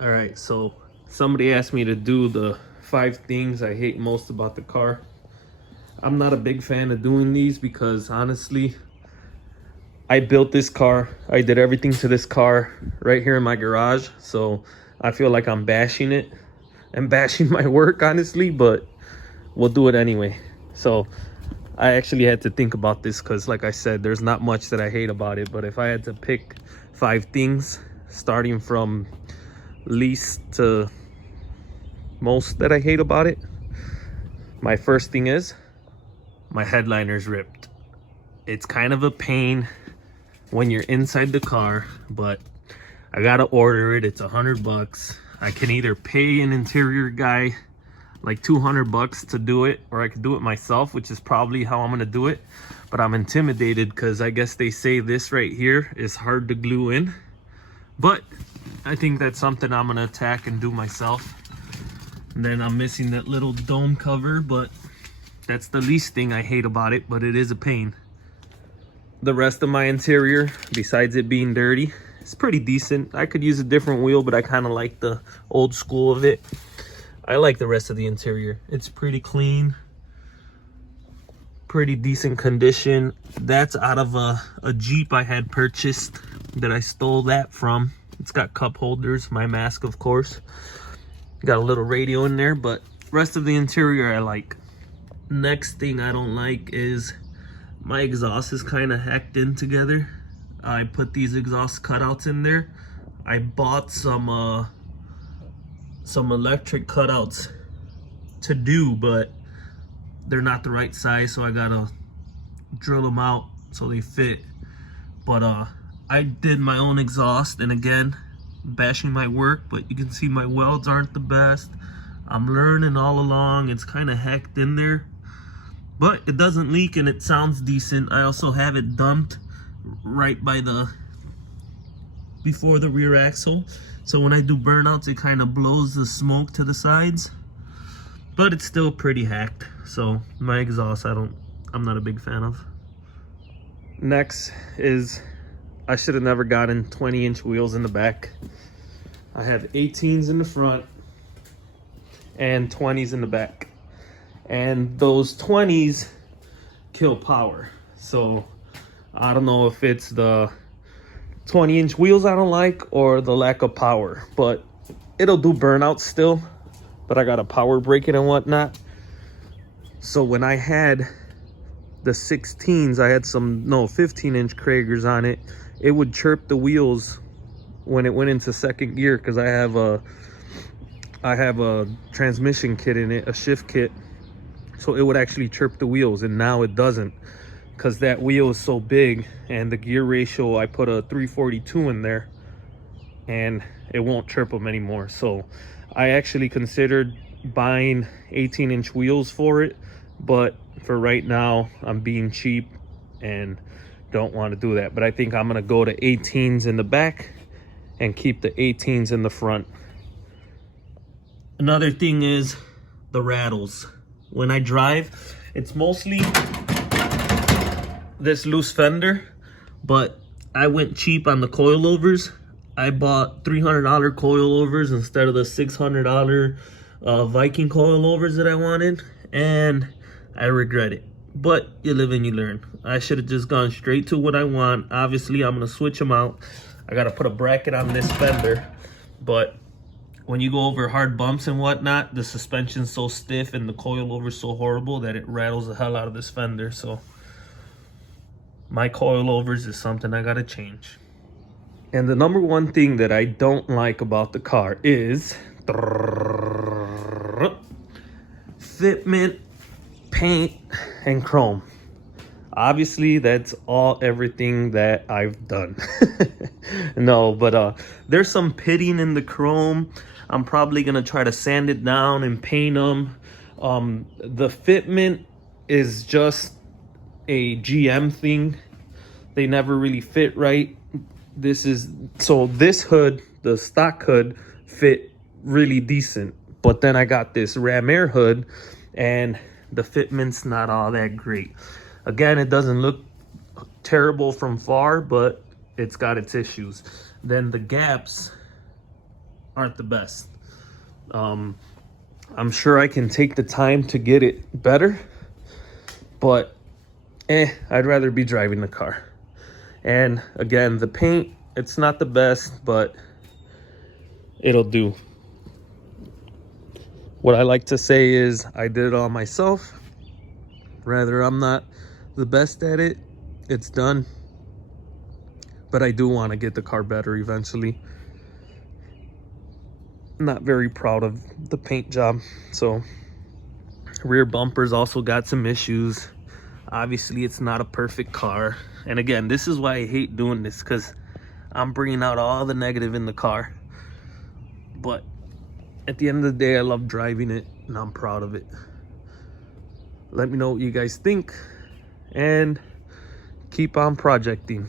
All right, so somebody asked me to do the 5 things I hate most about the car. I'm not a big fan of doing these because honestly, I built this car. I did everything to this car right here in my garage. So I feel like I'm bashing it and bashing my work, honestly, but we'll do it anyway. So I actually had to think about this because, like I said, there's not much that I hate about it. But if I had to pick 5 things, starting from least to most that I hate about it, my first thing is my headliner's ripped. It's kind of a pain when you're inside the car, but I gotta order it. It's $100. I can either pay an interior guy like $200 to do it, or I could do it myself, which is probably how I'm gonna do it. But I'm intimidated because I guess they say this right here is hard to glue in, but I think that's something I'm gonna attack and do myself. And then I'm missing that little dome cover, but that's the least thing I hate about it, but it is a pain. The rest of my interior, besides it being dirty, it's pretty decent. I could use a different wheel, but I kind of like the old school of it. I like the rest of the interior. It's pretty clean, pretty decent condition. That's out of a Jeep I had purchased that I stole that from. It's got cup holders, my mask, of course. Got a little radio in there, but rest of the interior I like. Next thing I don't like is my exhaust is kind of hacked in together. I put these exhaust cutouts in there. I bought some electric cutouts to do, but they're not the right size, so I gotta drill them out so they fit. But I did my own exhaust, and again, bashing my work, but you can see my welds aren't the best. I'm learning all along. It's kind of hacked in there, but it doesn't leak and it sounds decent. I also have it dumped right by before the rear axle, so when I do burnouts, it kind of blows the smoke to the sides, but it's still pretty hacked. So my exhaust, I'm not a big fan of. Next is, I should have never gotten 20-inch wheels in the back. I have 18s in the front and 20s in the back, and those 20s kill power. So I don't know if it's the 20-inch wheels I don't like or the lack of power, but it'll do burnouts still. But I got a power brake and whatnot. So when I had the 16s, I had some 15-inch Kragers on it. It would chirp the wheels when it went into second gear, because I have a transmission kit in it, a shift kit, so it would actually chirp the wheels. And now it doesn't, because that wheel is so big, and the gear ratio, I put a 342 in there, and it won't chirp them anymore. So I actually considered buying 18-inch wheels for it, but for right now I'm being cheap and don't want to do that. But I think I'm gonna go to 18s in the back and keep the 18s in the front. Another thing is the rattles. When I drive, it's mostly this loose fender, but I went cheap on the coilovers. I bought $300 coilovers instead of the $600 Viking coilovers that I wanted, and I regret it. But you live and you learn. I should have just gone straight to what I want. Obviously, I'm gonna switch them out. I gotta put a bracket on this fender, but when you go over hard bumps and whatnot, the suspension's so stiff and the coilover's so horrible that it rattles the hell out of this fender. So my coilovers is something I gotta change. And the number one thing that I don't like about the car is fitment, paint, and chrome. Obviously, that's everything that I've done. No, but there's some pitting in the chrome. I'm probably gonna try to sand it down and paint them. The fitment is just a GM thing. They never really fit right. This hood, the stock hood, fit really decent, but then I got this Ram Air hood and the fitment's not all that great. Again, it doesn't look terrible from far, but it's got its issues. Then the gaps aren't the best. I'm sure I can take the time to get it better, but I'd rather be driving the car. And again, the paint, it's not the best, but it'll do. What I like to say is I did it all myself. Rather, I'm not the best at it, it's done. But I do want to get the car better eventually. Not very proud of the paint job. So rear bumpers also got some issues. Obviously, it's not a perfect car. And again, this is why I hate doing this, because I'm bringing out all the negative in the car. But at the end of the day, I love driving it and I'm proud of it. Let me know what you guys think and keep on projecting.